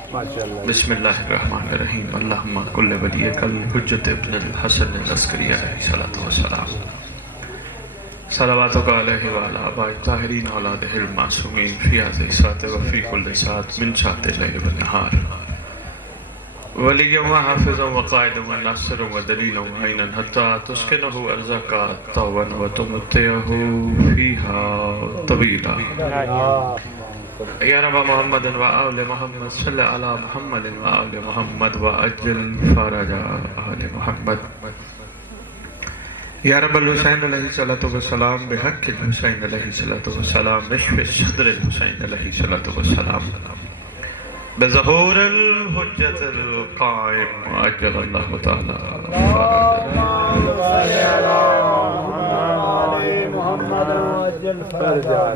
بسم اللہ الرحمن الرحیم اللہم کل ولیک الحجت ابن الحسن العسکری علیہ الصلوۃ والسلام صلواتک علیہ وعلی آبائہ الطاہرین اولادہ المعصومین فی هذه الساعة وفی کل ساعة من ساعات اللیل والنہار ولیا وحافظا وقائدا وناصرا ودلیلا وعینا حتی تسکنہ ارضک طوعا وتمتعہ فیہا طویلا یا رب محمد و آل محمد صلی علی محمد و آل محمد و اجل فرج آل محمد یا رب الحسین علیہ السلام بحق الحسین علیہ السلام بشف صدر الحسین علیہ السلام بظہور الحجت القائم اجل اللہ تعالی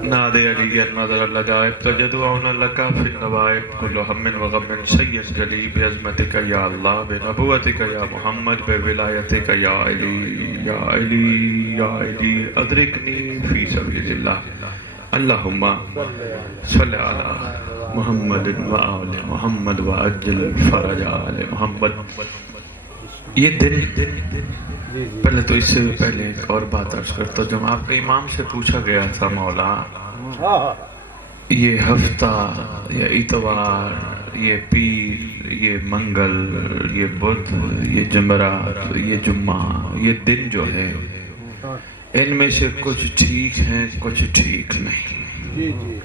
نادے علی النظر اللجائب تجدعون لکا فی النوائب کل ہم وغم سید جلی بعظمتک یا اللہ بنبوتک یا محمد بولایتک یا علی یا علی یا علی ادرکنی فی سبیل اللہ اللہم صلی علی محمد و آل محمد و اجل فرج آل محمد یہ دن پہلے تو اس سے پہلے ایک اور بات عرض کرتا ہوں. جب آپ کے امام سے پوچھا گیا تھا مولا یہ ہفتہ یا اتوار یہ پیر یہ منگل یہ بدھ یہ جمعرات یہ جمعہ یہ دن جو ہے ان میں سے کچھ ٹھیک ہیں کچھ ٹھیک نہیں.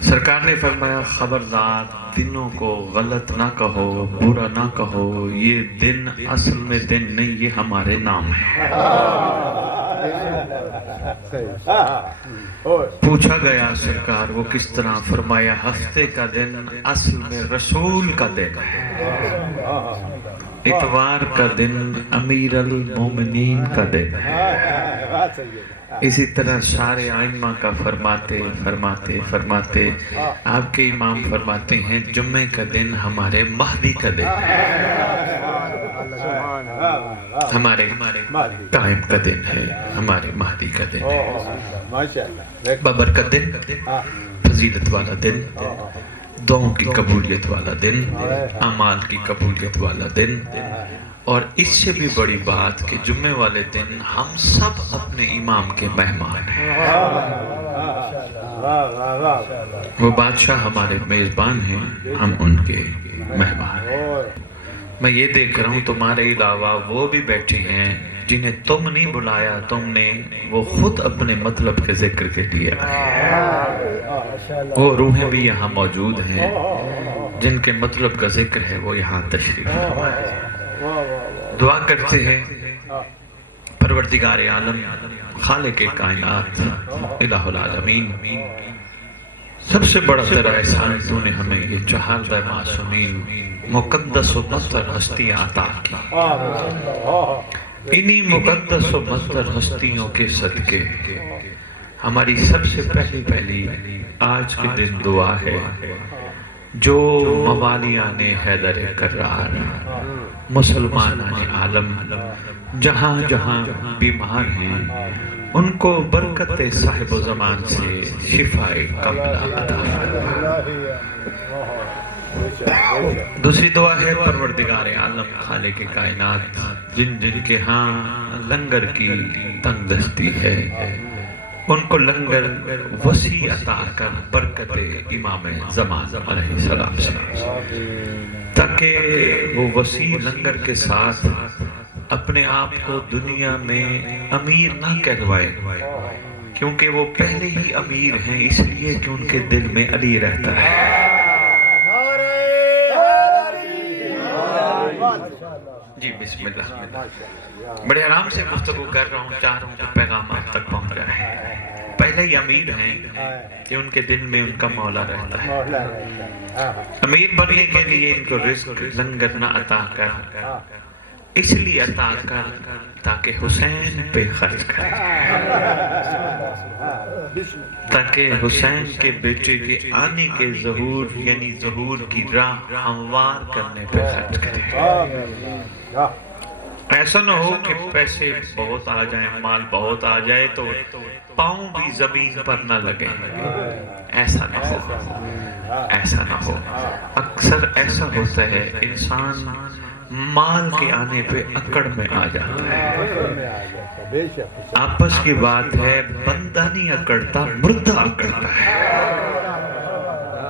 سرکار نے فرمایا خبردار دنوں کو غلط نہ کہو برا نہ کہو یہ دن اصل میں دن نہیں یہ ہمارے نام ہے. پوچھا گیا سرکار وہ کس طرح فرمایا ہفتے کا دن اصل میں رسول کا دن ہے اتوار کا دن امیر المومنین کا دن ہے. اسی طرح سارے ائمہ کا فرماتے آپ کے امام فرماتے ہیں جمعے کا دن ہمارے مہدی کا دن ہے ہمارے قائم کا دن ہے ہمارے مہدی کا دن ہے بابرکت دن فضیلت والا دن دعاؤں کی قبولیت والا دن اعمال کی قبولیت والا دن اور اس سے بھی بڑی بات کہ جمعے والے دن ہم سب اپنے امام کے مہمان ہیں. وہ بادشاہ ہمارے میزبان ہیں ہم ان کے مہمان ہیں. میں یہ دیکھ رہا ہوں تمہارے علاوہ وہ بھی بیٹھے ہیں جنہیں تم نہیں بلایا تم نے وہ خود اپنے مطلب کے ذکر کے لیے آئے. وہ روحیں بھی یہاں موجود ہیں جن کے مطلب کا ذکر ہے وہ یہاں تشریف فرمائے. دعا کرتے ہیں پروردگار عالم خالق کائنات الہ العالمین سب سے بڑا تیرا احسان تو نے ہمیں یہ چہاردہ معصومین مقدس و مطہر ہستیاں عطا کی. انہی مقدس و مطہر ہستیوں کے صدقے ہماری سب سے پہلی آج کے دن دعا ہے جو موالیان حیدر کرار مسلمانان عالم جہاں جہاں بیمار ہیں ان کو برکت صاحب و زمان سے شفاء کاملہ عطا فرما. دوسری دعا ہے پروردگار عالم خالق کائنات جن جن کے ہاں لنگر کی تنگ دستی ہے ان کو لنگر وسیع عطا کر برکت امام زمان علیہ السلام سے تاکہ وہ وسیع لنگر کے ساتھ اپنے آپ کو دنیا میں امیر نہ کہلوائے کیونکہ وہ پہلے ہی امیر ہیں اس لیے کہ ان کے دل میں علی رہتا ہے. جی بسم اللہ. بڑے آرام سے گفتگو کر رہا ہوں چاہ رہا ہوں کہ پیغام آپ تک پہنچ جائے. پہلے ہی امیر ہیں کہ ان کے دل میں ان کا مولا رہتا ہے. امیر بننے کے لیے ان کو رزق لنگر نہ عطا کر اس لیے عطا کر تاکہ حسین پہ خرچ کرے تاکہ حسین کے بیٹے کے آنے کے ظہور یعنی ظہور کی راہ ہموار کرنے پہ خرچ کرے. ایسا نہ ہو کہ پیسے بہت آ جائیں، مال بہت آ جائے تو پاؤں بھی زمین پر نہ لگے، ایسا نہ ہو، ایسا نہ ہو۔ اکثر ایسا ہوتا ہے انسان مال کے آنے پہ اکڑ میں آ جاتا ہے۔ آپس کی بات ہے، بندہ نہیں اکڑتا، مردہ اکڑتا ہے۔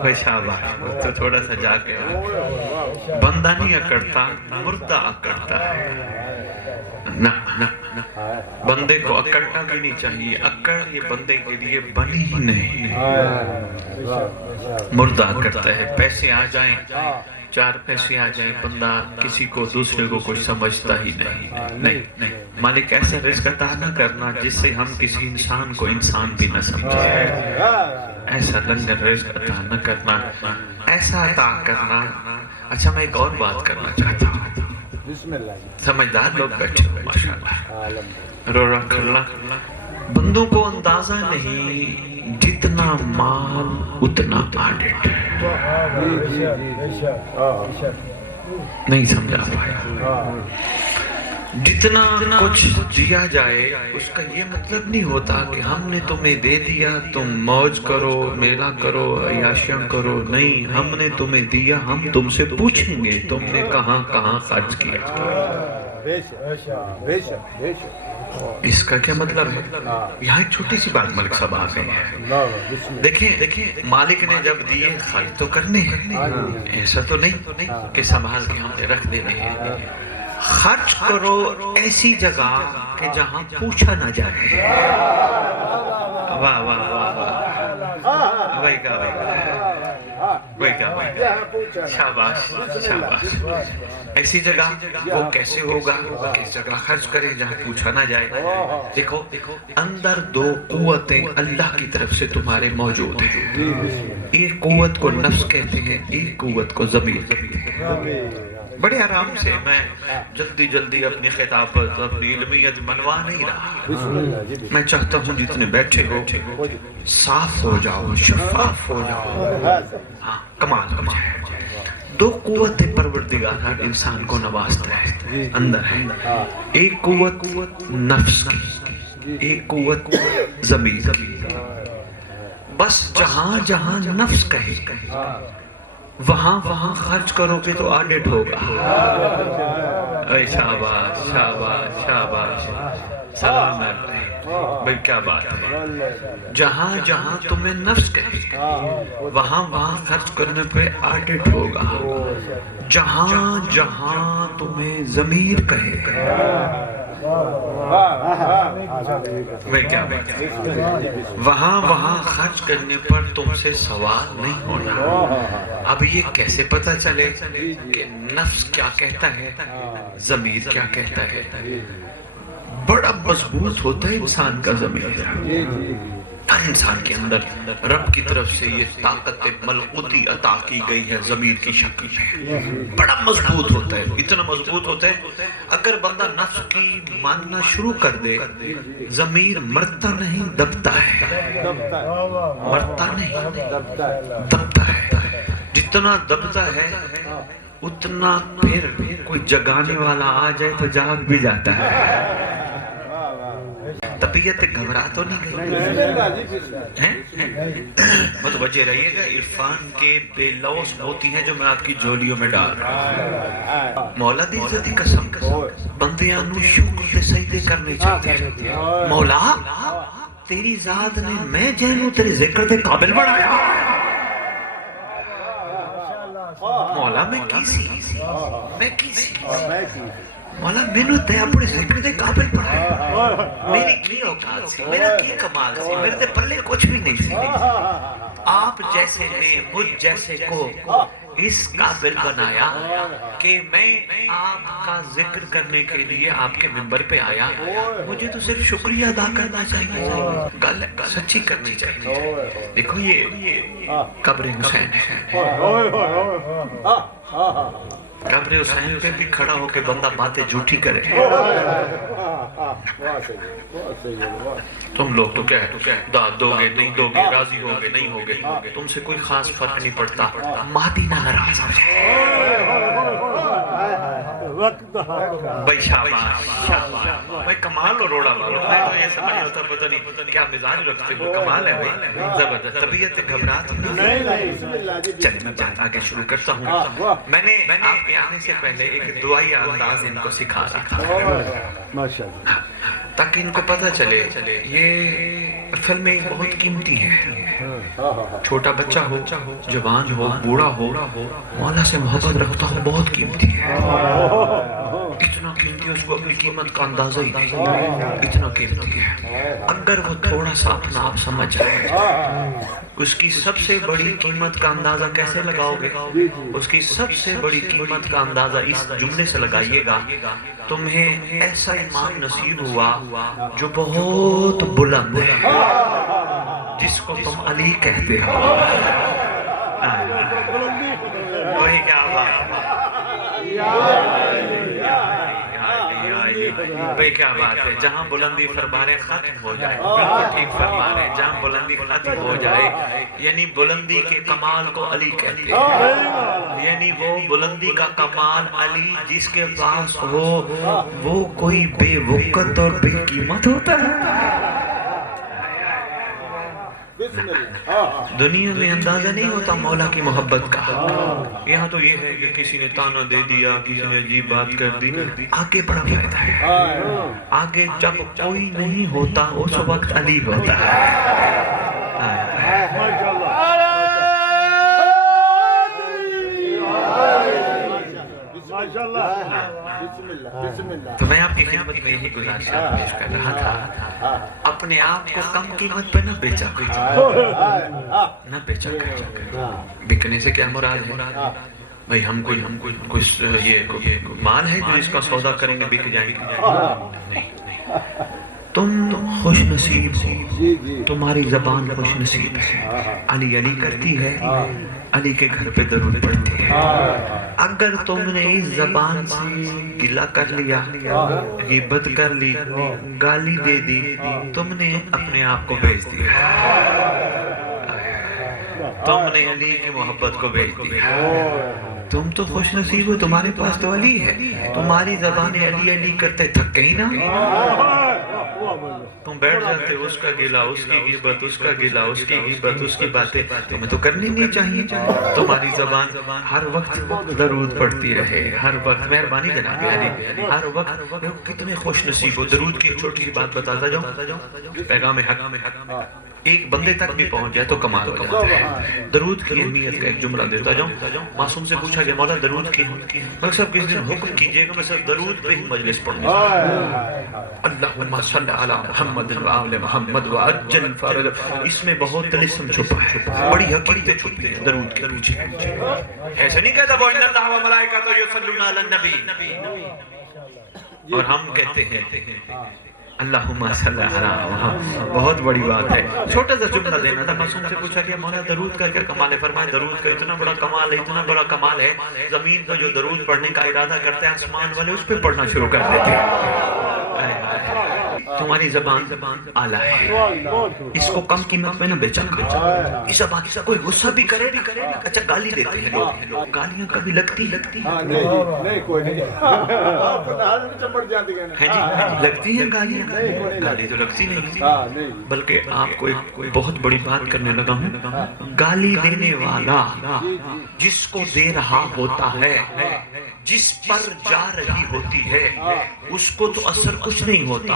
بھائی شاباش، تو تھوڑا سا جا کے بندہ نہیں اکڑتا، مردہ اکڑتا ہے۔ نہ نہ نہ، بندے کو اکڑنا بھی نہیں چاہیے، اکڑ یہ بندے کے لیے بنی ہی نہیں۔ مردہ اکڑتا ہے، پیسے آ جائیں، چار پیسے آ جائیں، بندہ کسی کو دوسرے کو کچھ سمجھتا ہی نہیں۔ نہیں، مالک ایسا رزق عطا نہ کرنا جس سے ہم کسی انسان کو انسان بھی نہ سمجھیں، ایسا لنگر رزق عطا نہ کرنا، ایسا عطا کرنا۔ اچھا میں ایک اور بات کرنا چاہتا ہوں، سمجھدار لوگ بیٹھے ہو ماشاءاللہ، رو رہا کھلا، بندوں کو اندازہ نہیں جتنا مال اتنا آڈٹ ہے۔ نہیں سمجھا پایا، جتنا کچھ دیا جائے اس کا یہ مطلب نہیں ہوتا کہ ہم نے تمہیں دے دیا تم موج کرو، میلہ کرو، عیاشیاں کرو۔ نہیں، ہم نے تمہیں دیا، ہم تم سے پوچھیں گے تم نے کہاں کہاں خرچ کیا۔ اس کا کیا مطلب ہے؟ یہاں ایک چھوٹی سی بات ملک صاحب آ گئی ہے۔ دیکھیں مالک نے جب دیے خرچ تو کرنے ہیں، ایسا تو نہیں کہ سنبھال کے ہم نے رکھ دینے ہیں۔ خرچ کرو ایسی جگہ کہ جہاں پوچھا نہ جائے۔ واہ واہ واہ واہ، وہی کہا وہی کہا، شاباش شاباش۔ ایسی جگہ وہ کیسے ہوگا، کس جگہ خرچ کرے جہاں پوچھا نہ جائے۔ دیکھو اندر دو قوتیں اللہ کی طرف سے تمہارے موجود ہیں، ایک قوت کو نفس کہتے ہیں، ایک قوت کو ضمیر کہتے ہیں۔ بڑے آرام سے، میں جلدی جلدی اپنی خطابت، اپنی علمیت منوا نہیں رہا، میں چاہتا ہوں جتنے بیٹھے ہو صاف ہو جاؤ، شفاف ہو جاؤ، ہاں کمال ہو جائے۔ دو قوت پروردگار انسان کو نوازتا ہے، اندر ہے، ایک قوت نفس کی، ایک قوت ضمیر کی۔ بس جہاں جہاں نفس کہے وہاں وہاں خرچ کرو گے تو آڈٹ ہوگا۔ اے شاباش شاباش شاباش، سلام علیکم بھئی، کیا بات ہے۔ جہاں جہاں تمہیں نفس کہے وہاں وہاں خرچ کرنے پہ آڈٹ ہوگا، جہاں جہاں تمہیں ضمیر کہے بھئی کیا بات ہے، وہاں وہاں خرچ کرنے پر تم سے سوال نہیں ہونا۔ اب یہ کیسے پتہ چلے کہ نفس کیا کہتا ہے، ضمیر کیا کہتا ہے؟ بڑا مضبوط ہوتا ہے انسان کا ضمیر۔ ہر انسان کے اندر رب کی طرف سے یہ طاقت ملکوتی عطا کی گئی ہے ضمیر کی شکل میں، بڑا مضبوط ہوتا ہے، اتنا مضبوط ہوتا ہے اگر بندہ نفس کی ماننا شروع کر دے ضمیر مرتا نہیں دبتا ہے، مرتا نہیں دبتا ہے، جتنا دبتا ہے اتنا پھر کوئی جگانے والا آ جائے تو جاگ بھی جاتا ہے۔ طبیعت گھبرا تو نہیں گئی، متوجہ رہیے گا، عرفان کے بے لوث ہوتی ہیں جو میں آپ کی جھولیوں میں ڈال رہا ہوں۔ مولا دی عزتی قسم بندیاں نو شکر دے سجدے کرنے چاہتے، مولا تیری ذات نے میں جینوں تیرے ذکر دے قابل بڑھایا، مولا میں کی سی، میں کی سی، مولا میں نے تے اپنے ذکر دے قابل پڑھایا، میری کی اوقات سی، میرا کی کمال سی، میرے دے پلے کچھ بھی نہیں سی، آپ جیسے نے مجھ جیسے کو اس قابل بنایا کہ میں آپ کا ذکر کرنے کے لیے آپ کے منبر پہ آیا، مجھے تو صرف شکریہ ادا کرنا چاہیے، گل سچی کرنی چاہیے۔ دیکھو یہ قبر حسین ہے، قبر حسین پہ بھی کھڑا ہو کے بندہ باتیں جھوٹی کرے، تم لوگ تو کیا ہے، داد دو گے نہیں دو گے، راضی ہو گے نہیں ہو گے، تم سے کوئی خاص فرق نہیں پڑتا، مہدی نہ ناراض ہو جائے، بھائی شاباش شاباش بھائی کمال ہو روڑا والو میں تو یہ سمجھ ہوتا پتہ نہیں کیا مزاج رکھتے ہو کمال ہے بھائی زبردست طبیعت گھبراہٹ نہیں چلیں میں بات آگے شروع کرتا ہوں میں نے آپ کے آنے سے پہلے ایک دعائی انداز ان کو سکھا رکھا تاکہ ان کو پتہ چلے یہ فلمیں بہت قیمتی ہیں چھوٹا بچہ ہو جوان ہو بوڑھا ہو مولا سے محبت رکھتا ہو بہت قیمتی ہے اتنا قیمتی ہے اس کو اپنی قیمت کا اندازہ ہی نہیں اتنا قیمتی ہے اگر وہ تھوڑا سا اپنا آپ سمجھ جائے اس کی سب سے بڑی قیمت کا اندازہ کیسے لگاؤ گے اس کی سب سے بڑی قیمت کا اندازہ اس جملے سے لگائیے گا تمہیں ایسا ایمان نصیب ہوا جو بہت بلند ہے جس کو تم علی کہتے ہو وہی کیا بات بھئی کیا بات ہے جہاں بلندی فرمانے ختم ہو جائے ٹھیک فرمانے جہاں بلندی ختم ہو جائے یعنی بلندی کے کمال کو علی کہتے ہیں یعنی وہ بلندی کا کمال علی جس کے پاس وہ کوئی بے وقت اور بے قیمت ہوتا ہے دنیا میں اندازہ نہیں ہوتا مولا کی محبت کا یہاں تو یہ ہے کہ کسی نے تانا دے دیا کسی نے عجیب بات کر دی آگے بڑا فائدہ ہے آگے جب کوئی نہیں ہوتا اس وقت علی ہوتا ہے تو میں آپ کی خدمت میں یہی گزارش پیش کر رہا تھا اپنے آپ کو کم قیمت پہ نہ بیچا نہ بیچا بکنے سے کیا مراد ہے بھئی ہم کوئی یہ مال ہے جو اس کا سودا کریں گے بک جائیں گے نہیں تم خوش نصیب ہو تمہاری زبان خوش نصیب ہے علی علی کرتی ہے علی کے گھر پہ درود پڑھتی ہے اگر تم نے اس زبان سے گلہ کر لیا غیبت کر لی گالی دے دی تم نے اپنے آپ کو بیچ دیا تم نے علی کی محبت کو بیچ دیا تم تو خوش نصیب ہو تمہارے پاس تو علی ہے تمہاری زبان علی علی کرتے تھک گئی نا تم بیٹھ جاتے اس کا گلہ اس کی غیبت اس کا گلہ اس کی غیبت اس کی باتیں تمہیں تو کرنی نہیں چاہیے تمہاری زبان ہر وقت درود پڑھتی رہے ہر وقت مہربانی جناب علی ہر وقت کتنے خوش نصیب ہو درود کی ایک چھوٹی سی بات بتاتا جاؤں پیغام حق ایک بندے تک بھی پہنچ جائے تو کمال ہو جاتا ہے درود کی اہمیت کا ایک جملہ دیتا جاؤں معصوم سے پوچھا گیا مولا درود کی ملک صاحب کس دن حکم کیجئے گا میں صرف درود پہ ہی مجلس پڑھنے اللہم صلی علی محمد و آل محمد و عجل فرج اس میں بہت طلسم چھپا ہے بڑی حقیقتیں چھپی ہیں درود کے پیچھے ایسے نہیں کہتا وہ ان اللہ و ملائکۃ یصلون علی النبی اور ہم کہتے ہیں اللہم صلی علی محمد بہت بڑی بات ہے چھوٹا سا جملہ دینا تھا معصوم سے پوچھا کہ مولا درود کا کیا کمال ہے فرمایا درود کا اتنا بڑا کمال ہے اتنا بڑا کمال ہے زمین پر جو درود پڑھنے کا ارادہ کرتے ہیں آسمان والے اس پہ پڑھنا شروع کر دیتے ہیں تمہاری زبان آلہ ہے اس کو کم قیمت میں نہ بیچا اس زبان سے کوئی غصہ بھی کرے اچھا گالی دیتے ہیں لوگ گالیاں کبھی لگتی نہیں کوئی نہیں ہے جی لگتی ہیں گالیاں گالی تو لگتی نہیں بلکہ آپ کو ایک بہت بڑی بات کرنے لگا ہوں گالی دینے والا جس کو دے رہا ہوتا ہے جس پر جا رہی ہوتی ہے اس کو تو اثر کچھ نہیں ہوتا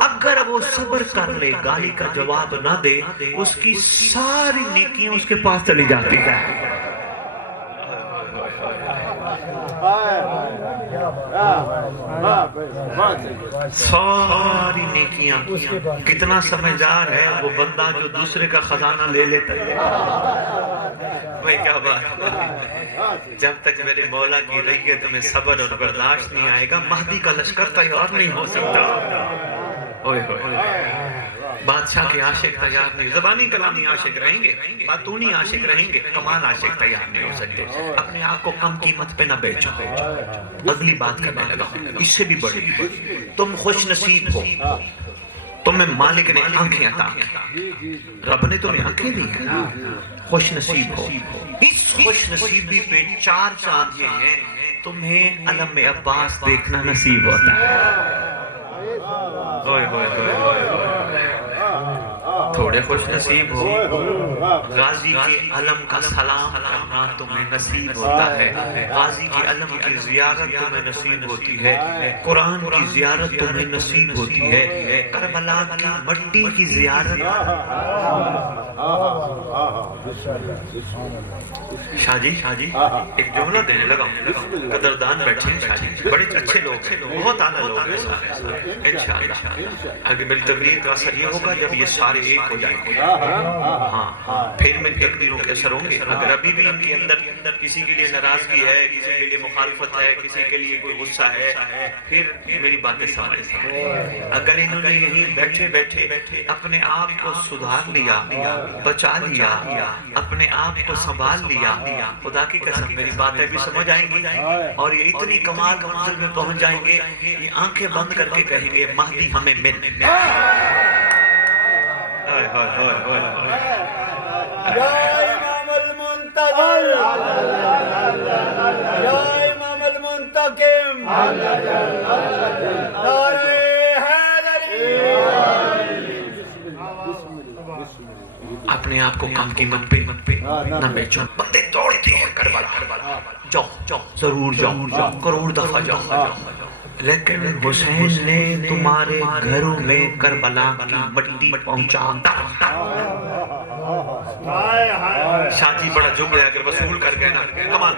اگر وہ صبر کر لے گالی کا جواب نہ دے اس کی ساری نیکیاں اس کے پاس چلی جاتی ہیں ساری نیکیاں کتنا سمجھدار ہے وہ بندہ جو دوسرے کا خزانہ لے لیتا ہے بھائی کیا بات جب تک میرے مولا کی ریت میں صبر اور برداشت نہیں آئے گا مہدی کا لشکر تیار نہیں ہو سکتا اوئے ہوئے بادشاہ کے عاشق تیار نہیں زبانی کلامی عاشق رہیں گے باتونی عاشق رہیں گے کمال عاشق تیار نہیں ہو سکتے اپنے آپ کو کم قیمت پہ نہ بیچو اگلی بات کرنے لگا اس سے بھی بڑی تم خوش نصیب ہو تمہیں مالک نے آنکھیں عطا کی، رب نے تمہیں آنکھیں دی ہیں، خوش نصیب ہو۔ اس خوش نصیبی پہ 4 چاند یہ ہیں، تمہیں علم عباس دیکھنا نصیب ہوتا ہے۔ ہوئے ہوئے ہوئے ہوئے، تھوڑے خوش نصیب ہو، غازی کے علم کا سلام کرنا تمہیں نصیب ہوتا ہے، غازی کے علم کی زیارت تمہیں نصیب ہوتی ہے، قرآن کی زیارت تمہیں نصیب ہوتی ہے، کربلا کی مٹی کی زیارت۔ شاہ جی ایک جملہ دینے لگا ہوں، قدردان بیٹھے ہیں شاہ جی، بڑے اچھے لوگ ہیں، بہت اعلیٰ لوگ ہیں صاحب، انشاءاللہ آگے میری تقریر کا اثر یہ ہوگا جب یہ سارے ایک ہو جائیں گے، ہاں پھر میری تقریروں کے اثر ہوں گے۔ اگر ابھی بھی ان کے اندر کسی کے لیے ناراضگی ہے، کسی کے لیے مخالفت ہے، کسی کے لیے کوئی غصہ ہے، پھر میری باتیں سمجھ نہیں۔ اگر انہوں نے یہیں بیٹھے بیٹھے اپنے آپ کو سدھار لیا، بچا لیا، اپنے آپ کو سنبھال لیا، خدا کی قسم میری باتیں بھی سمجھ آئیں گی، اور یہ اتنی کمال منزل میں پہنچ جائیں گے، یہ آنکھیں بند کر کے کہیں گے مہدی ہمیں مل۔ یا امام المنتظر، یا امام المنتقم، نعرہ حیدری۔ اپنے آپ کو کم قیمت پہ نہ بیچو، بندے دوڑتے ہیں کربلا، جاؤ ضرور جاؤ، کروڑ دفعہ جاؤ، لیکن حسین نے تمہارے گھروں میں کربلا کی مٹی پہنچا۔ شاہ جی بڑا جملہ ہے، اگر وصول کر گئے نا،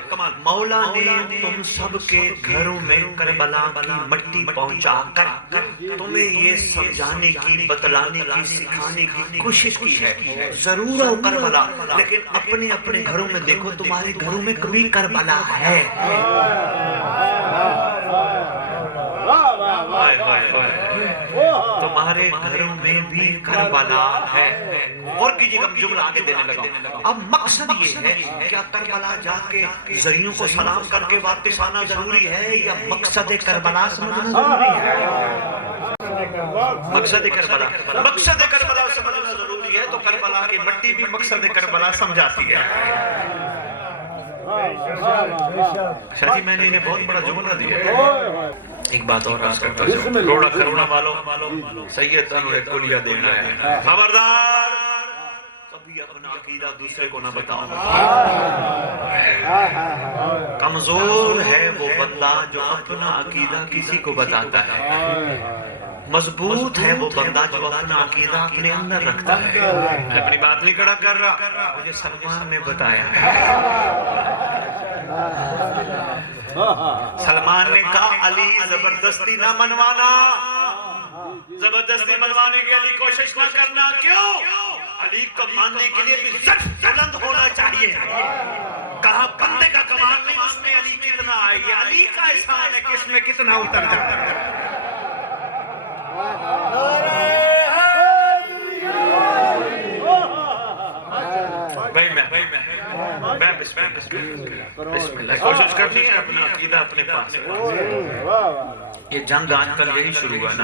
کمال، مولا نے تم سب کے گھروں میں کربلا کی مٹی پہنچا کر تمہیں یہ سمجھانے کی، بتلانے کی، سکھانے کی کوشش کی ہے، ضرور ہو کربلا، لیکن اپنے گھروں میں دیکھو، تمہارے گھروں میں کبھی کربلا ہے؟ تمہارے گھروں میں بھی کربلا ہے۔ اور کیجئے گا، جملہ آگے دینے لگا، اب مقصد یہ ہے کیا کربلا جا کے زریوں کو سلام کر کے واپس آنا ضروری ہے، یا مقصد کربلا سمجھنا ضروری ہے؟ مقصد کربلا سمجھنا ضروری ہے، تو کربلا کی مٹی بھی مقصد کربلا سمجھاتی ہے۔ شاہ جی میں نے انہیں بہت بڑا جملہ دیا ہے، ایک بات اور عرض کرتا ہوں، روڑا کرونا والوں سید انہوں نے کلیہ دینا ہے، خبردار کبھی اپنا عقیدہ دوسرے کو نہ بتاؤں۔ کمزور ہے وہ بندہ جو اپنا عقیدہ کسی کو بتاتا ہے، مضبوط ہے وہ بندہ جو اپنا عقیدہ اپنے اندر رکھتا ہے۔ میں اپنی بات نہیں کڑا کر رہا، مجھے سلمان نے بتایا ہے، سلمان نے کہا علی زبردستی نہ منوانا، زبردستی منوانے کے لیے کوشش نہ کرنا، کیوں؟ علی کو ماننے کے لیے بھی بلند ہونا چاہیے۔ کہا بندے کا کمال نہیں، اس میں علی کتنا آئے، یہ علی کا احسان ہے کہ اس میں کتنا اتر جاتا ہے۔ بسم اللہ کوشش کرنی ہے اپنا عقیدہ اپنے پاس۔ یہ جنگ آج کل یہی شروع ہوا نا،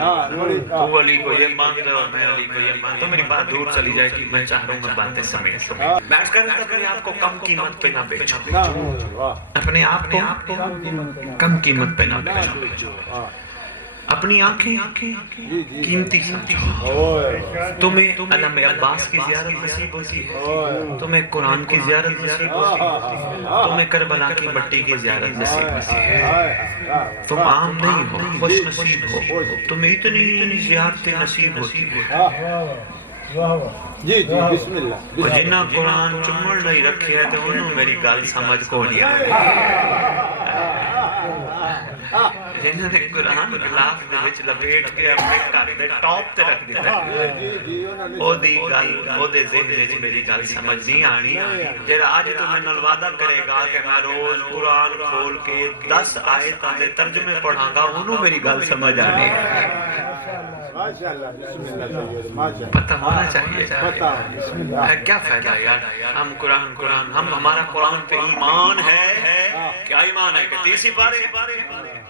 تو علی کو یہ مانتا ہے اور میں علی کو یہ مانتا ہوں، میری بات دور چلی جائے گی، میں چاہ رہا ہوں میں باتیں سمیٹ۔ میں اس کہتا ہوں اپنے آپ کو کم قیمت پہ نہ بیچو، اپنے آپ کو کم قیمت پہ نہ بیچو، اپنی آنکھیں قیمتی سمجھو۔ تمہیں علم عباس کی زیارت نصیب ہوتی ہے، تمہیں قرآن کی زیارت نصیب ہوتی ہے، تمہیں کربلا کی مٹی کی زیارت نصیب ہوتی ہے۔ تم عام نہیں ہو، خوش نصیب ہو، تمہیں اتنی زیارتیں نصیب ہوتی ہیں۔ جی بسم اللہ۔ جنہ قرآن چمڑ نہیں رکھی ہے تو انہوں میری گال سمجھ کو نہیں آئی، جنہوں نے قرآن گلاف دے وچ لپیٹ کے اپنے گھر دے ٹاپ تے رکھ دیتا ہے، او دی گل او دے ذہن وچ میری گل سمجھ نہیں آنی۔ جڑا اج تمہیں نال وعدہ کرے گا کہ میں روز قرآن کھول کے 10 آیتاں دے ترجمے پڑھاں گا، انہوں میری گل سمجھ آنی ہے۔ پتہ ہونا چاہیے، کیا فائدہ یار ہم قرآن ہم ہمارا قرآن پہ ایمان ہے، کیا ایمان ہے کہ 30 پارے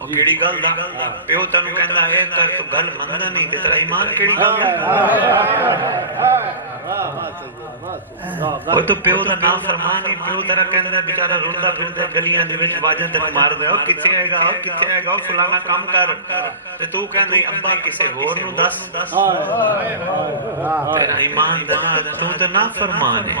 ਉਹ ਕਿਹੜੀ ਗੱਲ ਦਾ ਪਿਓ ਤੈਨੂੰ ਕਹਿੰਦਾ ਇਹ ਕਰ ਤੂੰ ਗੱਲ ਮੰਨਦਾ ਨਹੀਂ ਤੇ ਤੇਰਾ ਈਮਾਨ ਕਿਹੜੀ ਗੱਲ ਦਾ। ਉਹ ਤਾਂ ਪਿਓ ਦਾ ਨਾਮ ਫਰਮਾਨ ਨਹੀਂ, ਪਿਓ ਤੇਰਾ ਕਹਿੰਦਾ ਵਿਚਾਰਾ ਰੁਲਦਾ ਫਿਰਦਾ ਗਲੀਆਂ ਦੇ ਵਿੱਚ ਵਾਜਾਂ ਤੈਨੂੰ ਮਾਰਦਾ, ਉਹ ਕਿੱਥੇ ਹੈਗਾ, ਉਹ ਕਿੱਥੇ ਹੈਗਾ, ਉਹ ਫਲਾਣਾ ਕੰਮ ਕਰ, ਤੇ ਤੂੰ ਕਹਿੰਦਾ ਅੱਬਾ ਕਿਸੇ ਹੋਰ ਨੂੰ ਦੱਸ। ਤੇਰਾ ਈਮਾਨ ਦਾ ਤੂੰ ਤਾਂ ਨਾ ਫਰਮਾਨ ਹੈ।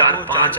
4, 5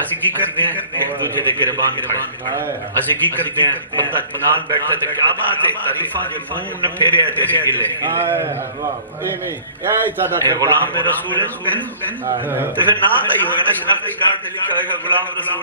ਅਸੀਂ ਕੀ ਕਰਦੇ ਹਾਂ ਇੱਕ ਦੂਜੇ ਦੇ ਗਿਰਬਾਨ ਖੜੇ, ਅਸੀਂ ਕੀ ਕਰਦੇ ਹਾਂ ਬੰਦਾ ਨਾਲ ਬੈਠਾ ਤੇ ਕੀ ਬਾਤ ਹੈ ਤਾਰੀਫਾਂ ਦੇ ਫੋਨ ਨੇ ਫੇਰਿਆ ਤੇ ਅਸੀਂ ਗਿਲੇ ਇਹ ਗੁਲਾਮ ਰਸੂਲ ਹੈ ਤੇ ਫਿਰ ਨਾ ਤਾਂ ਹੀ ਹੋਏਗਾ ਨਾ ਸ਼ਨਾਖਤੀ ਕਾਰਡ ਤੇ ਲਿਖਿਆ ਹੋਏਗਾ ਗੁਲਾਮ ਰਸੂਲ।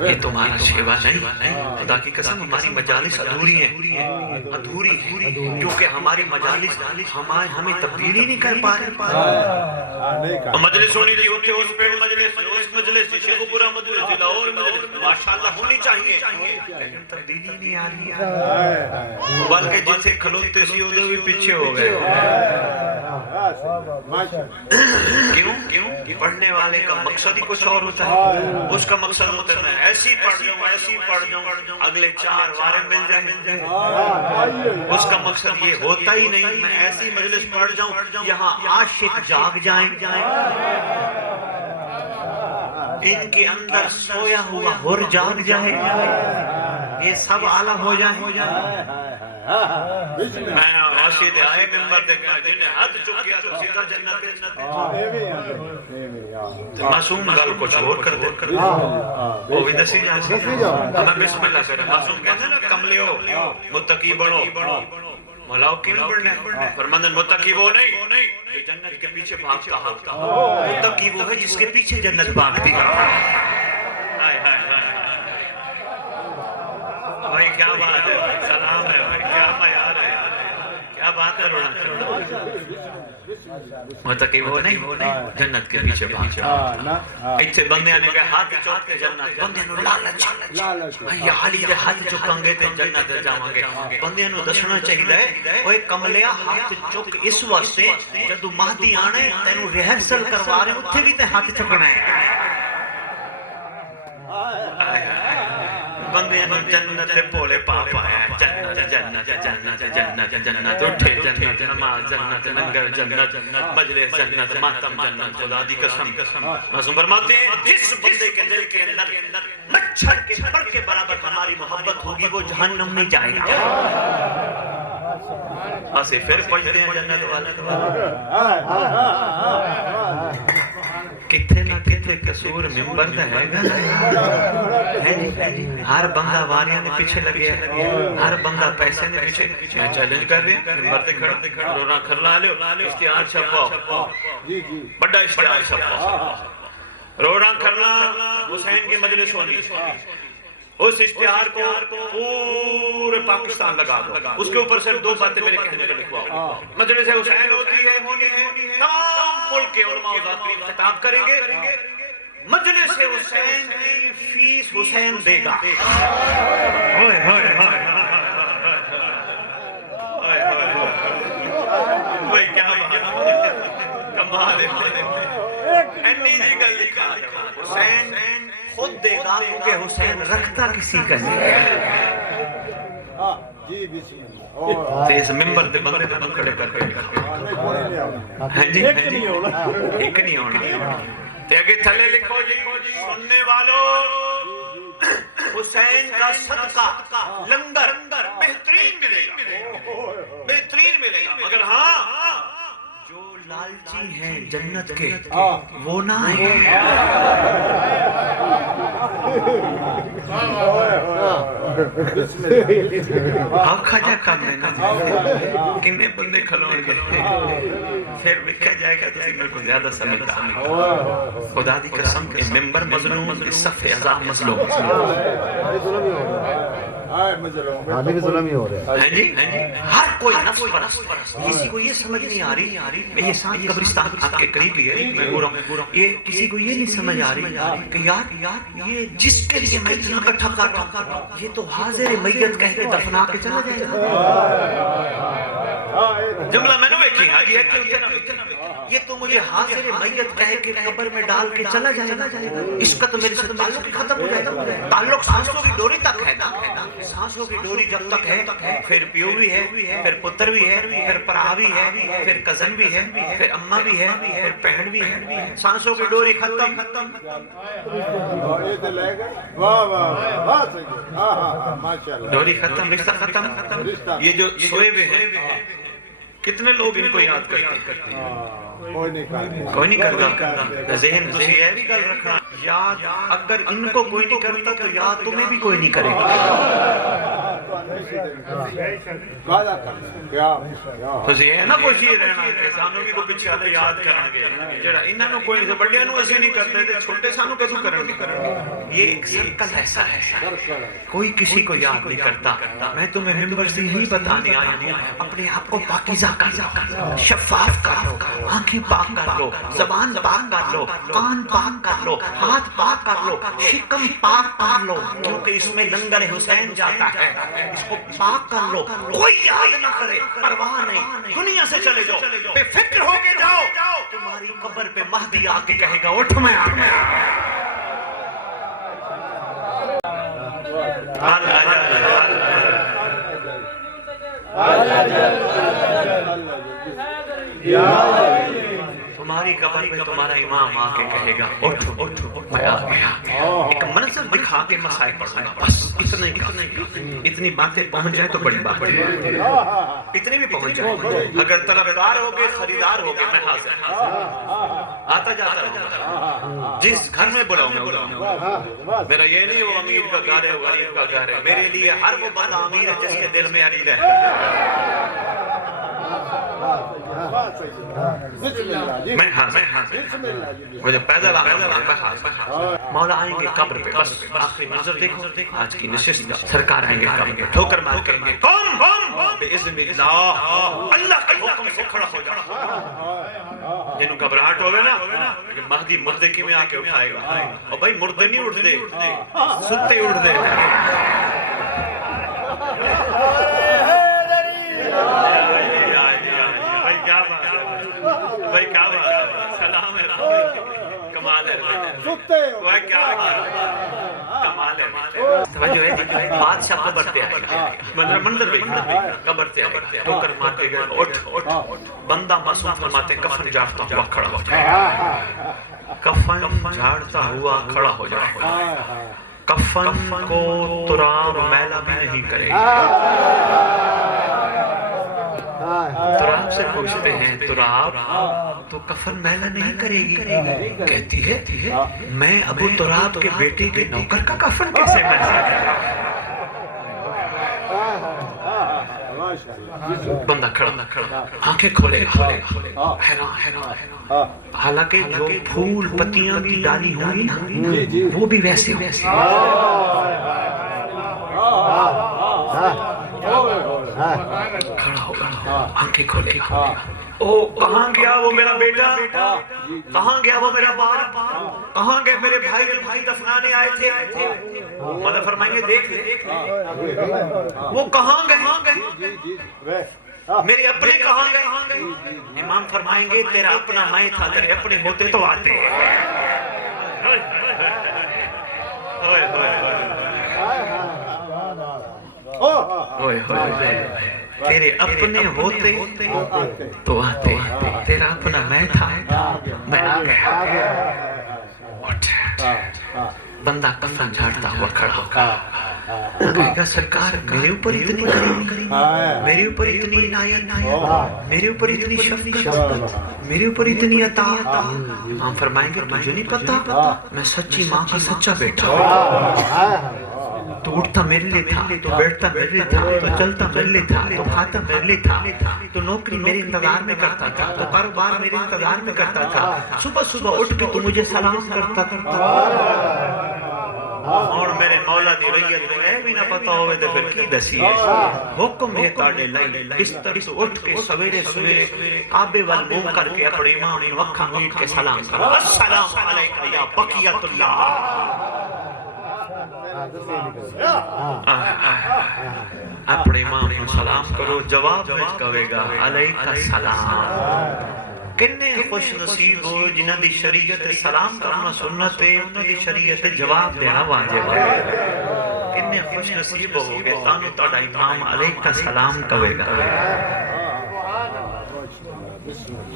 یہ تمہارا شیوا نہیں، خدا کی قسم ہماری مجالس ادھوری ہیں، ادھوری ہیں، کیونکہ ہماری مجالس ہمیں تبدیلی نہیں کر پا رہے۔ مجلس ہونی تھی ہوتے اس پہ مجلس شیخ پورا مجلس لاہور مجلس ماشاءاللہ ہونی چاہیے، لیکن تبدیلی نہیں آ رہی، بلکہ جیسے کھلوتے سی ادھر بھی پیچھے ہو گئے۔ کیوں؟ پڑھنے والے کا مقصد ہی کچھ اور ہوتا ہے، اس کا مقصد ہوتا ہے میں ایسی پڑھ جاؤں اگلے 4 وارے مل جائیں، اس کا مقصد یہ ہوتا ہی نہیں میں ایسی مجلس پڑھ جاؤں یہاں عاشق جاگ جائیں، ان کے اندر سویا ہوا حر جاگ جائے، یہ سب اعلیٰ ہو جائیں۔ میں راشد آئے ممبر دیکھا جنہیں حد چکیا تو سیدھا جنت معصوم گل کو چھوڑ کر دے وہ بھی دسی جا ہمیں بسم اللہ کرے معصوم کہتے ہیں نا کملیو متقی بڑھو مولاؤ کیوں بڑھنے فرماندن متقی وہ نہیں جو جنت کے پیچھے بھاگتا ہوتا، متقی وہ ہے جس کے پیچھے جنت بھاگتی ہے۔ بھائی کیا بات ہے، سلام ہے بھائی، کیا معیار ہے، کیا بات ہے رونا متقی وہ نہیں جنت کے پیچھے بھاگتا۔ ایتھے بندیاں نے کہا ہاتھ چوک کے جنت، بندیاں نو لالچ یا علی دے ہاتھ چکاں گے تے جنت جاواں گے، بندیاں نو دسنا چاہیے اوے کملیا ہاتھ چک اس واسطے جدوں مہدی آنے تینوں ریہرسل کروا رہے اوتھے بھی تے ہاتھ چکنا ہے۔ بندیاں نو جنت بولے پاپ آیا جنت جنت جنت جنت جنت اٹھے جنت نماز جنت لنگر جنت مجلس جنت ماتم جنت خدا دی قسم معصوم فرماتے ہیں جس بندے کے دل کے اندر مچھر کے پر کے برابر ہماری محبت ہوگی وہ جہنم میں جائے گا۔ اسے پھر پہنچتے ہیں جنت والے کتھے نہ کتھے قصور ممبر دا ہے گا، ہر بندہ واریاں دے پیچھے لگے ہے، ہر بندہ پیسے دے پیچھے۔ میں چیلنج کر رہے ہیں ممبر تے کھڑا رونا کھرلا لیو اشتہار چھپاؤ، بڑا اشتہار چھپاؤ، رونا کھرلا حسین کی مجلس ہونی، اس اشتہار کو پورے پاکستان لگا دو، اس کے اوپر صرف 2 باتیں میرے کہنے پر لکھواؤ، مجلس حسین ہوتی ہے ہونی ہے، تمام ملک کے علماء و ذاکرین خطاب کریں گے، مجلس حسین کی فیس حسین دے گا۔ بھائی کیا بات کمال ہے، اینی جی گل لکھا حسین خود دے گا کیونکہ حسین رکھتا کسی کا نہیں۔ اس ممبر دے بندے دے بکڑے کر کے ایک نہیں ہونا تے اگے تھلے لکھو جی سننے والوں حسین کا صدقہ لنگر بہترین ملے گا، بہترین ملے گا، مگر ہاں جو لالچی ہیں جنت کے وہ نہ ہیں۔ آنکھا جا کام ہے نا کنے بندے کھلوڑ گئے پھر وکھا جائے گا تو میرے کو زیادہ سمجھتا خدا دی قسم کے ممبر مظلوم اس صف عذاب مظلوم آدھے بھی ظلم ہی ہو رہا ہے۔ جی ہر کوئی نفس پرست، کسی کو یہ سمجھ نہیں آ رہی میں یہ ساتھ قبرستان آپ کے قریب ہی ہے میں گورا یہ کسی کو یہ نہیں سمجھ آ رہی کہ یار یہ جس کے لیے میں اتنا کٹھا کر رہا ہوں یہ تو حاضر میت کہہ کے دفنا کے چلا جائے گا۔ جملہ میں نے دیکھی حاجی یہ تو مجھے حاضر میت کہہ کے قبر میں ڈال کے چلا جائے گا، اس کا تو میرے سے تعلق ختم ہو جائے گا۔ تعلق سانسوں کی ڈوری تک ہے نا، سانسوں کی ڈوری جب تک ہے پھر پیو بھی ہے، پھر پتر بھی ہے، پھر پرا بھی ہے، پھر کزن بھی ہے، پھر اماں بھی ہے، پھر بہن بھی ہے، سانسوں کی ڈوری ختم۔ ڈوری ختم، رشتہ ختم۔ یہ جو سوئے ہوئے ہیں کتنے لوگ ان کو یاد کرتے ہیں؟ کوئی نہیں کرتا۔ ذہن تسی یہ بھی گل رکھنا یاد اگر ان کو کوئی نہیں کرتا تو یاد تمہیں بھی کوئی نہیں کرے گا۔ ਤੁਸੀਂ ਇਹ ਨਾ ਪੁੱਛੀ ਰਹਿਣਾ ਕਿ ਸਾਨੂੰ ਵੀ ਕੋਈ ਪਿੱਛੇ ਆਲੇ ਯਾਦ ਕਰਾਂਗੇ ਜਿਹੜਾ ਇਹਨਾਂ ਨੂੰ ਕੋਈ ਵੱਡਿਆਂ ਨੂੰ ਅਸੀਂ ਨਹੀਂ ਕਰਦੇ ਤੇ ਛੋਟੇ ਸਾਨੂੰ ਕਦੋਂ ਕਰਨਗੇ یہ ایک سرکل ایسا ہے کوئی کسی کو یاد نہیں کرتا میں تمہیں ممبر سے یہی بتانے آیا ہوں اپنے آپ کو پاکیزہ کر لو شفاف کر لو آنکھیں پاک کر لو زبان پاک کر لو کان پاک کر لو ہاتھ پاک کر لو شکم پاک کر لو کیونکہ اس میں لنگر حسین جاتا ہے اس کو پاک کر لو کوئی یاد نہ کرے پرواہ نہیں دنیا سے چلے جاؤ بے فکر ہو کے جاؤ تمہاری قبر پہ مہدی آ کے کہے گا اٹھ میں آ گیا تمہاری قبر پہ تمہارا امام آ کے کہے گا اٹھ اٹھ میں آ گیا ایک منظر دکھا کے مسائل پڑھوں گا بس اتنی باتیں پہنچ جائے تو بڑی بات ہے اتنی بھی پہنچ جائے اگر طلبگار ہوگے خریدار ہوگے میں حاضر آتا جاتا رہوں جس گھر میں بلاؤں میں میرا یہ نہیں وہ امیر کا گھر ہے وہ غریب کا گھر ہے میرے لیے ہر وہ بندہ امیر ہے جس کے دل میں علی ہے میں حاضر مجھے پیدل آ مولا آئیں گے قبر پہ بس آخری نظر دیکھو آج کی نشست سرکار آئیں گے قبر پہ ٹھوکر مار کہیں گے کون بِإِذْنِ اللَّهِ اللہ کے حکم سے کھڑا ہو جائے جنہوں گھبراہٹ ہوگا نا کہ مہدی مردے کی میں آ کے اٹھائے گا اور بھائی مردے نہیں اٹھتے ستے اٹھتے بھائی کیا بات ہے سلام ہے کمال ہے کوئی کیا کمال ہے توجہ ہے بادشاہ قبر پہ آئے گا منظر بھی قبر پہ آئے گا ٹھوکر مار کے گئے اٹھ بندہ معصوم فرماتے کفن جھاڑتا ہوا کھڑا ہو جائے کفن جھاڑتا ہوا کھڑا ہو جائے کفن کو تراب میلا بھی نہیں کرے تراب سے پوچھتے ہیں تراب تو کفن میلا نہیں کرے گی کہتی ہے میں ابو تراب کے بیٹے کے نوکر کا کفن کیسے میلا کرے بندہ کھڑا آنکھیں کھولے حالانکہ جو پھول پتیاں بھی ڈالی ہوئی نا وہ بھی ویسے کھڑا ہوگا آنکھیں کھولے او کہاں گیا وہ میرا بیٹا کہاں گیا وہ میرا باپ کہاں گئے میرے بھائی جو بھائی دفنانے آئے تھے مولا فرمائیں گے دیکھ وہ کہاں گئے میرے اپنے کہاں گئے امام فرمائیں گے تیرا اپنا میں تھا تیرے اپنے ہوتے تو آتے تیرے اپنے ہوتے تو آتے تیرا اپنا میں تھا میں آ گیا اٹھ بندہ کفن جھاڑتا ہوا کھڑا ہوگا کہے گا سرکار میرے اوپر اتنی کریم میرے اوپر اتنی عنایت میرے اوپر اتنی شفقت میرے اوپر اتنی عطا امام فرمائیں گے تجھے نہیں پتا میں سچی ماں کا سچا بیٹا ہوں تو اٹھتا میرے لیے تھا تو بیٹھتا میرے لیے تھا تو چلتا میرے لیے تھا تو کھاتا میرے لیے تھا تو نوکری میرے انتظار میں کرتا تھا تو کاروبار میرے انتظار میں کرتا تھا صبح صبح اٹھ کے تو مجھے سلام کرتا اور میرے مولا دی ریت میں بھی نہ پتا ہوئے تو پھر کی دسی ہے حکم ہے تاڑے لائی بستر سے اٹھ کے سویرے سویرے کعبے وال منہ کر کے اپنے امام نے وکھا مل کے سلام کرا السلام علیکہ یا بقیت اللہ اپنے امام کو سلام کرو جواب میں کہے گا علیکہ السلام کنے خوش نصیب ہو جنہاں دی شریعت سلام کرنا سنت ہے انہاں دی شریعت جواب دینا واجب ہے کنے خوش نصیب ہو گے تانوں تہاڈا امام علیکہ السلام کہے گا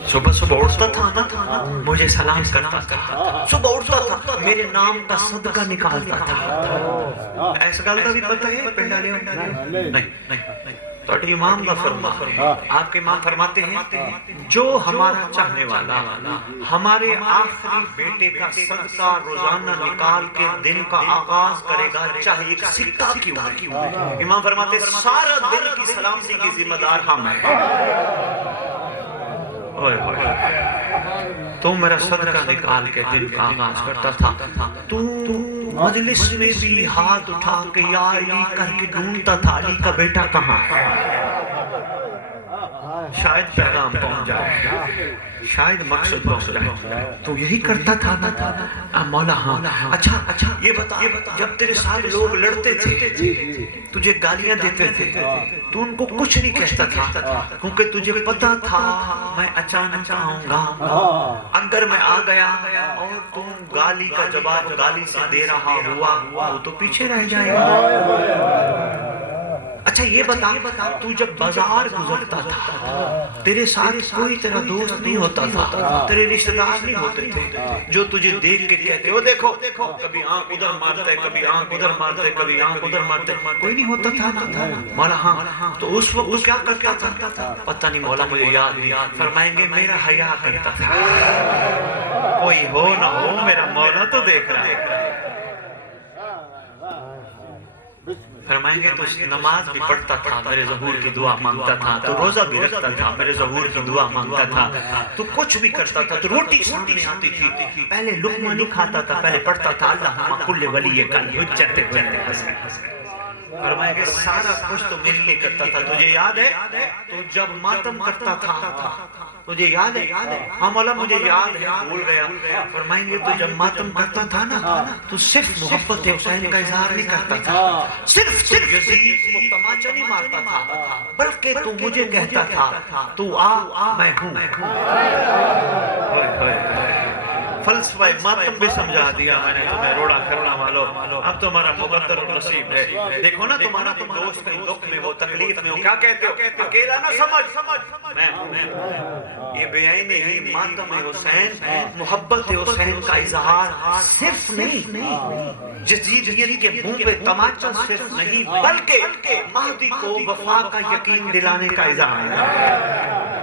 صبح صبح اٹھتا تھا نا مجھے سلام کرتا تھا صبح اٹھتا تھا میرے نام کا صدقہ نکالتا تھا ایسا گل کا بھی پتہ ہے پنڈا لے نہیں تو امام کا فرما آپ کے امام فرماتے ہیں جو ہمارا چاہنے والا ہمارے آخری بیٹے کا صدقہ روزانہ نکال کے دن کا آغاز کرے گا چاہے ایک سکہ کیوں نہ، امام فرماتے ہیں سارا دن کی سلامتی کی ذمہ دار ہم ہیں۔ تو میرا صدقہ نکال کے دن کا آغاز کرتا تھا، تو مجلس میں بھی ہاتھ اٹھا کے یا علی کر کے ڈھونڈتا تھا علی کا بیٹا کہاں ہے، شاید پیغام پہنچ جائے، شاید مقصد پہنچ جائے، تو یہی کرتا تھا۔ مولا ہاں اچھا یہ بتا جب تیرے ساتھ لوگ لڑتے تھے تجھے گالیاں دیتے تھے تو ان کو کچھ نہیں کہتا تھا کیونکہ تجھے پتا تھا میں اچانک آؤں گا، اگر میں آ گیا اور تم گالی کا جواب گالی سے دے رہا ہوا تو پیچھے رہ جائے گا۔ اچھا یہ بتا تو جب بازار گزرتا تھا تیرے ساتھ کوئی تیرا دوست نہیں ہوتا تھا، تیرے رشتہ دار نہیں ہوتے تھے جو تجھے دیکھ کے کہتے وہ دیکھو کبھی آنکھ ادھر مارتا ہے، کبھی آنکھ ادھر مارتا ہے، کبھی آنکھ ادھر مارتا ہے، کوئی نہیں ہوتا تھا مولا ہاں۔ تو اس وقت کیا کرتا تھا پتہ نہیں مولا مجھے یاد نہیں، فرمائیں گے میرا حیا کرتا تھا، کوئی ہو نہ ہو میرا مولا تو دیکھ رہا ہے۔ فرمائیں گے تو نماز بھی پڑھتا تھا، میرے ظہور کی دعا مانگتا تھا، تو روزہ بھی رکھتا تھا، میرے ظہور کی دعا مانگتا تھا، تو کچھ بھی کرتا تھا، تو روٹی سامنے آتی تھی پہلے لقمہ نہیں کھاتا تھا، پہلے پڑھتا تھا اللہم کل ولی کل حجت حسن۔ فرمائے کہ سارا کچھ تو میرے لیے کرتا تھا، تجھے یاد ہے تو جب ماتم کرتا تھا تجھے یاد ہے؟ ہاں مولا مجھے یاد ہے، بھول گیا۔ فرمائیں گے تو جب ماتم کرتا تھا نا تو صرف محبت حسین کا اظہار نہیں کرتا تھا، صرف یزید کو تماچا نہیں مارتا تھا، بلکہ تو مجھے کہتا تھا تو آ میں ہوں۔ فلسفہ ماتم بھی سمجھا دیا میں نے تمہیں روڑا کرنا والو، اب تمہارا مقدر نصیب ہے۔ دیکھو نا تمہارا تم دوست کہیں دکھ میں ہو، تکلیف میں ہو، کیا کہتے ہو؟ اکیلا نہ سمجھ میں ہوں۔ یہ بیعین ہی ماتم حسین، محبت حسین کا اظہار صرف نہیں، جزیدیت کے منہ پہ تماچا صرف نہیں، بلکہ مہدی کو وفا کا یقین دلانے کا اظہار ہے۔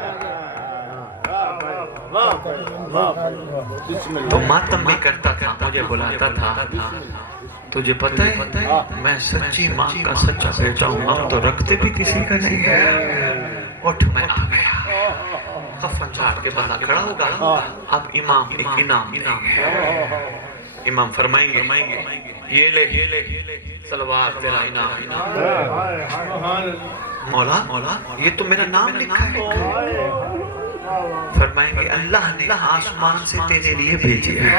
تو ماتم بھی کرتا تھا، مجھے بلاتا تھا، تجھے پتہ ہے میں سچی ماں کا سچا بیٹا ہوں، ہم تو رکھتے بھی کسی کا نہیں ہے۔ اٹھ میں آ گیا، کفن جھاڑ کے بندہ کھڑا ہوگا، اب امام ایک انعام امام فرمائیں گے یہ لے سلوار تیرا انعام۔ مولا یہ تو میرا نام لکھا ہے۔ فرمائیں گے اللہ نے آسمان سے تیرے لیے بھیجی ہے۔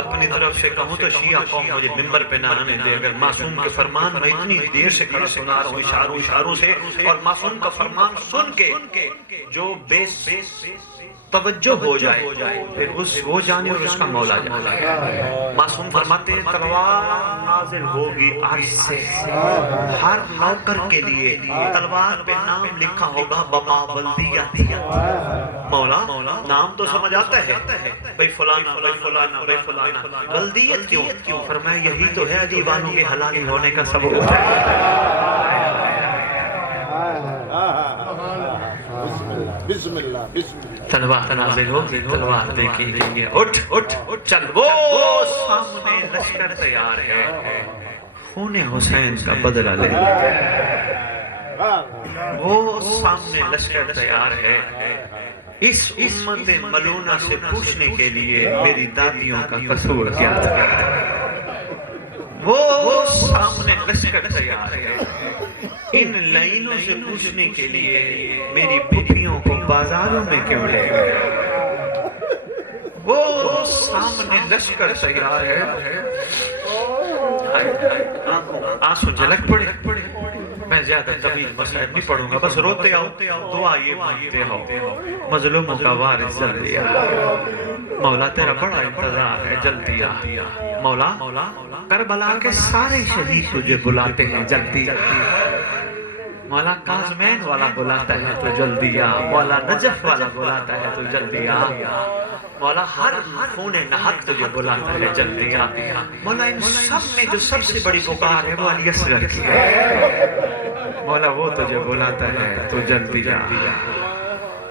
اپنی طرف سے کہوں تو شیعہ قوم مجھے ممبر پہ نہ آنے دے، اگر معصوم کے فرمان میں اتنی دیر سے کھڑا سنا رہا ہوں اشاروں سے، اور معصوم کا فرمان سن کے جو بے توجہ ہو جائے پھر وہ جانے اور اس کا مولا جانے۔ معصوم فرماتے ہیں تلوار نازل ہوگی عرش سے، ہر نوکر کے لیے تلوار پہ نام لکھا ہوگا بما ولدیت۔ مولا نام تو سمجھ آتا ہے بھئی فلانا بھئی فلانا بھئی فلانا، ولدیت کیوں؟ فرمایا یہی تو ہے دیوانوں کے حلالی ہونے کا سبب بسم اللہ تلوار نازل ہوگی، تلوار دیکھی گئی، اٹھ چل، وہ سامنے لشکر تیار ہے، خون حسین کا بدلہ لے، وہ سامنے لشکر تیار ہے، اس امت ملونہ سے پوچھنے کے لیے میری دادیوں کا قصور کیا تھا۔ وہ سامنے لشکر تیار ہے، ان لائنوں سے پوچھنے کے لیے میری پھپھیوں کو بازاروں میں کیوں لے گئے۔ وہ سامنے لشکر تیار ہے، آنسو جھلک پڑے۔ میں زیادہ طویل مسائل نہیں پڑھوں گا، بس روتے آؤ، دعا یہ مانگتے ہو مظلوموں کا وارث جلدی آ، مولا تیرا بڑا انتظار ہے جلدی آ، مولا کربلا کے سارے شہید تجھے بلاتے ہیں جلدی آ، مولا کاظمین والا بلاتا ہے تو جلدی آ، مولا نجف والا بلاتا ہے تو جلدی آ، مولا ہر خون نحق تجھے بلاتا ہے جلدی آ مولا ان سب میں جو سب سے بڑی پکار ہے وہ علی اصغر کی ہے مولا وہ تجھے بلاتا ہے تو جلدی آ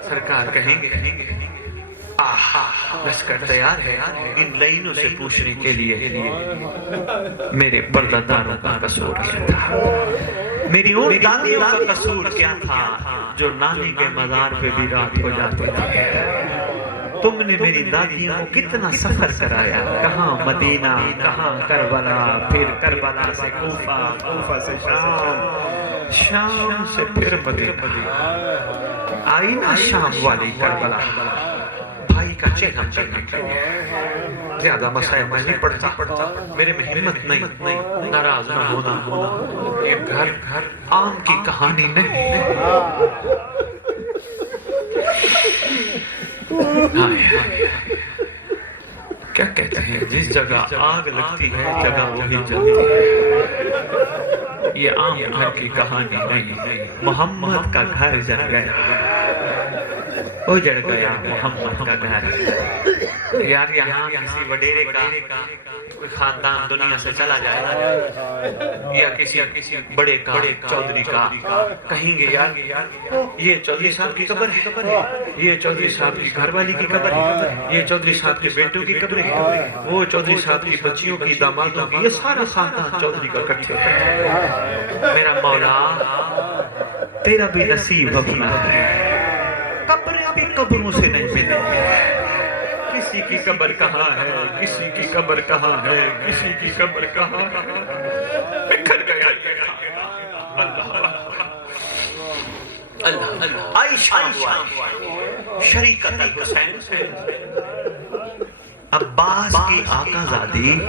سرکار کہیں گے لشکر تیار ہے ان لائنوں سے پوچھنے کے لیے میرے پردہ داروں کا قصور کیا تھا میری ان دادیوں کا قصور کیا تھا جو نانی کے مزار پہ بھی رات ہو جاتی تھی تم نے میری دادیوں کو کتنا سفر کرایا کہاں مدینہ کہاں کربلا پھر کربلا سے کوفہ کوفہ سے شام شام سے پھر مدینہ آئی نا شام والی کربلا بھائی کا چہرہ چہرہ چہرہ زیادہ مسائل میں نہیں پڑھتا میرے میں ہمت نہیں ناراض نہ ہونا یہ گھر عام کی کہانی نہیں کیا کہتے ہیں جس جگہ آگ لگتی ہے جگہ وہی جلتی ہے یہ عام گھر کی کہانی نہیں محمد کا گھر جل گیا اجڑ گیا محمد کا گھر یار یہاں کسی وڈیرے کا کوئی خاندان دنیا سے چلا جائے یا کسی بڑے کا چودھری کا کہیں گے یار یہ چودھری صاحب کی قبر ہے یہ چودھری صاحب کی گھر والی کی قبر ہے یہ چودھری صاحب کے بیٹوں کی قبر ہے وہ چودھری صاحب کی بچیوں کی دامادوں کی یہ سارا خاندان چودھری کا اکٹھے ہوتا ہے میرا مولا تیرا بھی نصیب اپنا ہے قبریں بھی قبروں سے نہیں ملیں کسی کی قبر کہاں ہے کسی کی قبر کہاں ہے کسی کی قبر کہاں بکھر گیا اللہ عائشہ شریکت الحسین عباس کی آقا زادی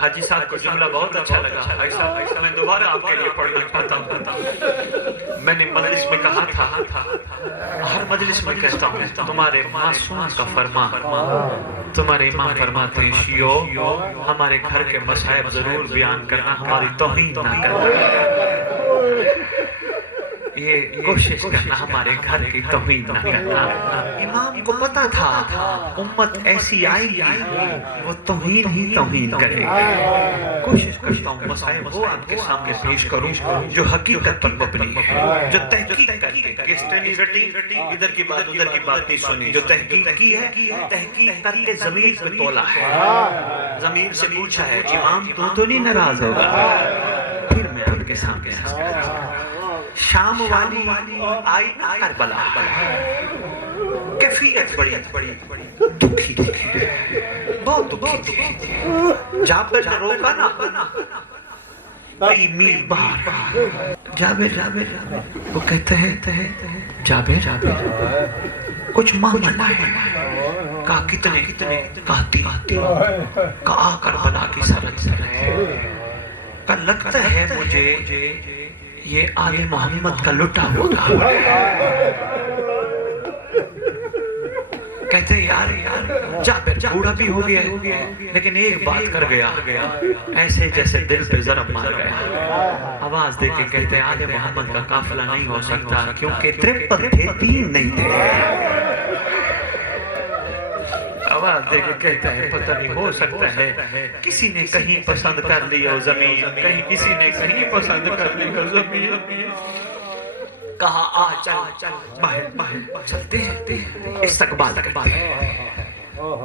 حاجی صاحب کو جملہ بہت اچھا لگا ایسا میں دوبارہ آپ کے لیے پڑھنا چاہتا ہوں میں نے مجلس میں کہا تھا ہر مجلس میں کہتا ہوں تمہارے معصوم کا فرمان تمہارے امام فرماتے ہیں شیعو ہمارے گھر کے مصائب ضرور بیان کرنا ہماری توہین نہ کرنا یہ کوشش کرنا ہمارے گھر کی توہین نہ کرنا امام کو پتا تھا امت ایسی آئے گی وہ توہین ہی توہین کرے کوشش کرتا ہوں مسائل وہ آپ کے سامنے پیش کروں جو حقیقت پر مبنی ہے جو تحقیق کرتے کیسٹنی رٹی ادھر کی بات ادھر کی بات نہیں سنی جو تحقیق کی ہے تحقیق کر کے ضمیر پہ تولا ہے ضمیر سے پوچھا ہے امام تو نہیں ناراض ہوگا پھر میں آپ کے سامنے عرض کرتا ہوں شام والی آئی کربلا کیفیت بڑی دکھی بہت دکھی تھی جابر نے روکا نا کئی میل باہر جابر وہ کہتے ہیں جابر کچھ مانگنا ہے کہا کتنے کہا 3 کہا کربلا کی سرحد کہا لگتا ہے مجھے یہ آل محمد کا لٹا ہوگا کہتے ہیں یار جابر بوڑھا بھی ہو گیا لیکن ایک بات کر گیا ایسے جیسے دل پہ ضرب مار گیا آواز دے کے کہتے ہیں آل محمد کا قافلہ نہیں ہو سکتا کیونکہ 53 تھے 3 نہیں تھے آواز دے کے کہتا ہے پتہ نہیں ہو سکتا ہے کسی نے کہیں پسند کر لیا زمین کہیں کسی نے کہیں پسند کر لیا زمین کہا آ چل باہر چلتے ہیں استقبال کرتے ہیں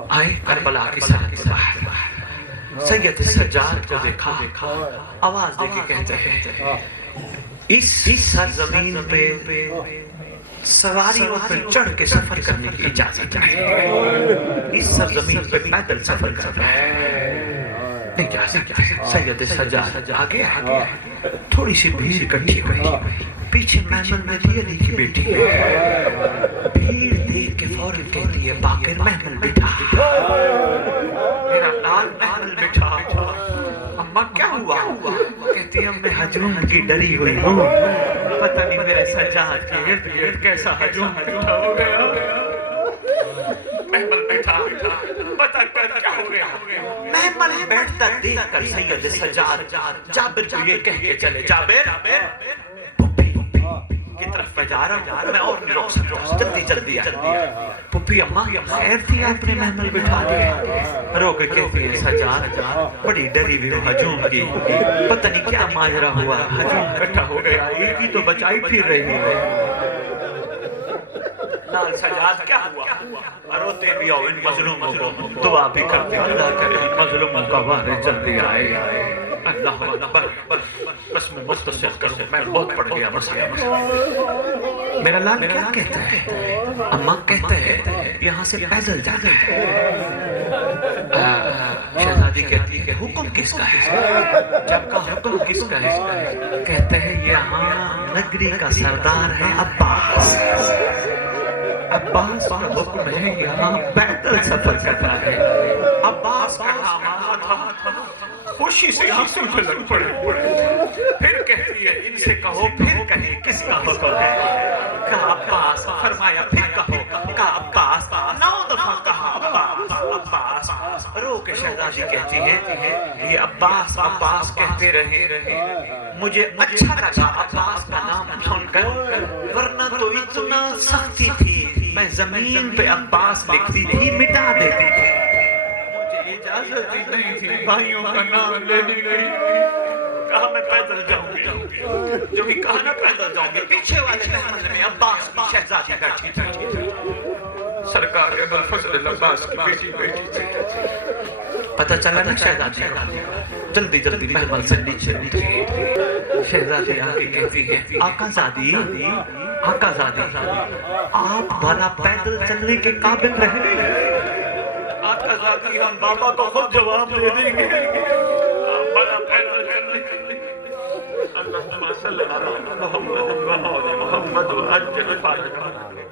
آئے کربلا کی سرحد سے باہر سید سجاد کو دیکھا آواز دے کے کہتے ہیں اس سرزمین پہ سواریوں پر چڑھ کے سفر کرنے کی اجازت ہے اس سرزمین پہ پیدل سفر کرنا ہے سید سجاد آگے تھوڑی سی بھیڑ اکٹھی ہوئی پیچھے محمل مہدی علی کی بیٹی بھیڑ دیکھ کے فوراً کہتی ہے باقر محمل بٹھا میرا لال محمل بٹھا اماں کیا ہوا کہتی ہے میں ہجوم کی ڈری ہوئی ہوں پتہ نہیں میرے سجاد کے ارد گرد کیسا ہجوم اکٹھا ہو گیا محمل بیٹھا پتہ کر کیا ہو گیا محمل بیٹھتا دیکھ کر سید سجاد جابر کو یہ کہہ کے چلے جابر طرف میں جا رہا ہوں، میں اور نہیں روک سکتا، جلدی جلدی پھپھی اماں خیر تھی آپ نے محمل بٹھا دیا، رو کے کہتی ہے سجاد بڑی ڈری ہوئی ہجوم کی، پتہ نہیں کیا ماجرا ہوا، ہجوم اکٹھا ہو گیا، ایک ہی تو بچائی پھر رہی ہے۔ لال سجاد کیا ہوا؟ روتے بھی ہو ان مظلوموں کو، دعا بھی کرتے اللہ کرے ان مظلوموں کا وارث جلدی آئے۔ اللہ اکبر، بس میں مختصر کروں، میں بہت پڑھ گیا مسئلہ۔ میرا لال کیا کہتا ہے؟ اماں کہتا ہے یہاں سے پیدل جانا ہے۔ شہزادی کہتی ہے حکم کس کا ہے؟ جب کا حکم کس کا ہے؟ کہتے ہیں یہاں نگری کا سردار ہے عباس، عباس کا حکم ہے یہاں پیدل سفر کرنا ہے۔ عباس کا نام آنا تھا، خوشی سے آنسو جھلک پڑے، پھر کہتی ہے ان سے کہو پھر کہیں کس کا حکم ہے؟ کہا عباس، فرمایا پھر کہو، کہا عباس، 9 دفعہ کہا عباس عباس، رو کے شہزادی کہتی ہے یہ عباس عباس کہتے رہے، مجھے اچھا لگا عباس کا نام سن کر، ورنہ تو اتنا سختی تھی میں زمین پہ عباس لکھتی تھی مٹا دیتی تھی، مجھے اجازت ہی نہیں تھی بھائیوں کا نام لینے کی۔ کہا میں پیدل جاؤں گی، جو بھی کہا نا پیدل جاؤں گی۔ پیچھے والے محمل میں عباس کی شہزادی بیٹھی تھی، سرکار ابوالفضل عباس کی بیٹی تھی۔ پتہ چلا نا شہزادی کو، جلدی جلدی محمل سے نیچے اتری۔ شہزادی آگے کہتی ہے آقا زادی، آقا زادی آپ بھلا پیدل چلنے کے قابل رہ گئے؟ آقا زادی ہم بابا کو خود جواب دے دیں گے، آپ بھلا پیدل چلنے کے اللہم صلی اللہ علیہ محمد و آل محمد و عجل فرجہ۔